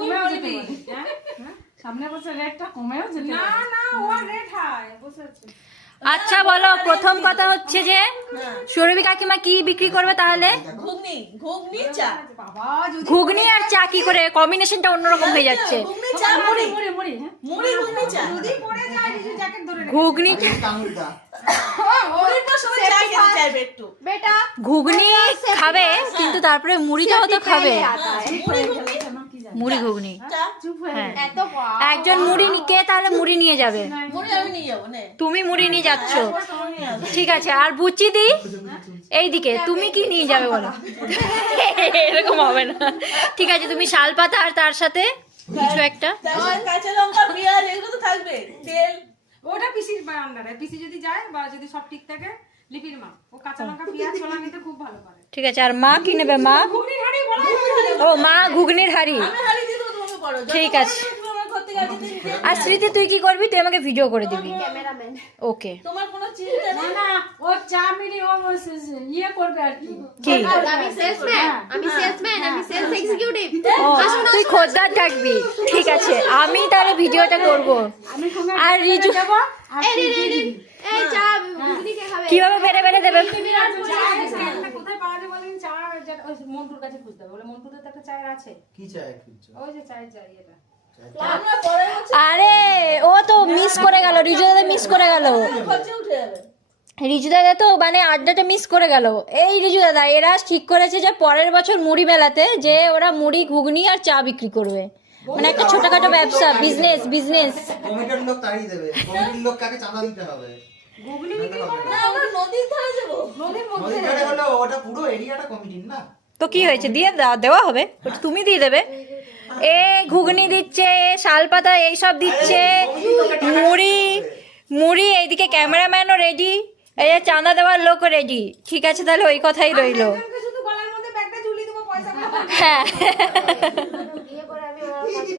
কমেও যেতে পারে। হ্যাঁ? সামনে বছর রেটটা কমেও যেতে না পারে। না ও রেট হাই বসে আছে। আচ্ছা বলো, প্রথম কথা হচ্ছে যে সুরভি কাকিমা কি বিক্রি করবে তাহলে? ঘুগনি, ঘুগনি চা। বাবা যদি ঘুগনি আর চা কি করে, কম্বিনেশনটা অন্যরকম হয়ে যাচ্ছে। ঘুগনি চা, মুড়ি মুড়ি মুড়ি হ্যাঁ মুড়ি ঘুগনি চা। যদি পড়ে যায় কিছু জ্যাকেট ধরে রেখে ঘুগনি মুড়ির পর সবাই চা খেতে চাইবে একটু। बेटा ঘুগনি খাবে, কিন্তু তারপরে মুড়িটাও তো খাবে। মুড়ি ঘুগনি মুড়ি ঘুগনি চা। চুপ হয়ে হ্যাঁ, এত বাহ একজন মুড়ি কে তাহলে মুড়ি নিয়ে যাবে? মুড়ি আমি নিয়ে যাবো নে। তুমি মুড়ি নিয়ে যাচ্ছ, তোমার নিয়ে আসবো। ঠিক আছে। আর বুচি দি এইদিকে, তুমি কি নিয়ে যাবে বলো? এরকম হবে না, ঠিক আছে। তুমি শালপাতা আর তার সাথে কিছু একটা। তারপর কাঁচা লঙ্কা, পেঁয়াজ এগুলো তো থাকবে, তেল। ওটা পিসির আন্ডারে পিসি যদি যায় বা যদি সব ঠিক থাকে লিপির মা ও কাঁচা লঙ্কা পেঁয়াজ ছোলা নিতে খুব ভালো পারে। ঠিক আছে। আর মা কি নেবে? মা ঘুগনি হাঁড়ি বলা ও মা ঘুগনির হাড়ি, আমি হারিয়ে দিয়ে দেবো, তুমি করো। ঠিক আছে। তোমার ঘর থেকে আছে তুমি দিয়ে আর স্মৃতি তুই কি করবি? তুই আমাকে ভিডিও করে দিবি। कैमरामैन ওকে। তোমার কোনো চিন্তা না নেই। না ও চা মিলি ও ইয়ে করবে আর কি কি? আমি সেলসম্যান আমি সেলস এক্সিকিউটিভ ও তুই খোদ্দার থাকবি, ঠিক আছে। আমি তাহলে ভিডিওটা করব। আমি সঙ্গে আর রিজু দেবো আর এই তুই রে দিয়ে রে দিবি। এই চা ঘুগনি কে খাবে কিভাবে বেড়ে বেড়ে দেবে? চাটা কোথায় পাওয়া যায় বলেন? চা যেটা ওই মন্টুর কাছে খুঁজতে হবে বলে মন্টুদের তো একটা চায়ের আছে কি চাই খুঁজছো? ওই যে চায়ের চাই এটা আমরা পরে হচ্ছে আরে ও তো মিস করে গেল, রিজু দাদা মিস করে গেল। খরচে উঠে যাবে। রিজু দাদা তো মানে আড্ডাটা মিস করে গেল। এই রিজু দাদা, এরা ঠিক করেছে যে পরের বছর মুড়ি মেলাতে যে ওরা মুড়ি ঘুগনি আর চা বিক্রি করবে, মানে একটা ছোটখাটো ব্যবসা, বিজনেস। কমিটির লোক তাড়িয়ে দেবে, কমিটির লোক কাকে চাঁদা দিতে হবে। ঘুগনি বিক্রি করবে না, আমরা নদীর ধারে যাবো। নদীর মধ্যে নদীর ধারে হলো ওটা পুরো এরিয়াটা কমিটির না। তো কি হয়েছে, দিয়ে দেওয়া হবে, ওটা তুমি দিয়ে দেবে। এ ঘুগনি দিচ্ছে, শালপাতা এইসব দিচ্ছে, মুড়ি এইদিকে ক্যামেরাম্যানও রেডি, এই যে চাঁদা দেওয়ার লোকও রেডি। ঠিক আছে, তাহলে ওই কথাই রইলো। একজনকে শুধু গলার মধ্যে ব্যাগটা ঝুলিয়ে দেবো পয়সা হ্যাঁ